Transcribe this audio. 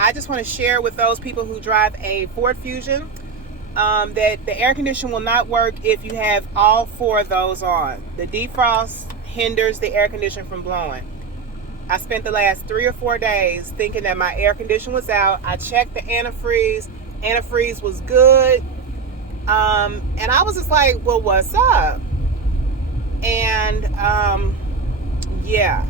I just want to share with those people who drive a Ford Fusion that the air conditioner will not work if you have all four of those on. The defrost hinders the air conditioner from blowing. I spent the last 3 or 4 days thinking that my air conditioner was out. I checked the antifreeze. Antifreeze was good. And I was just like, well, what's up? And yeah.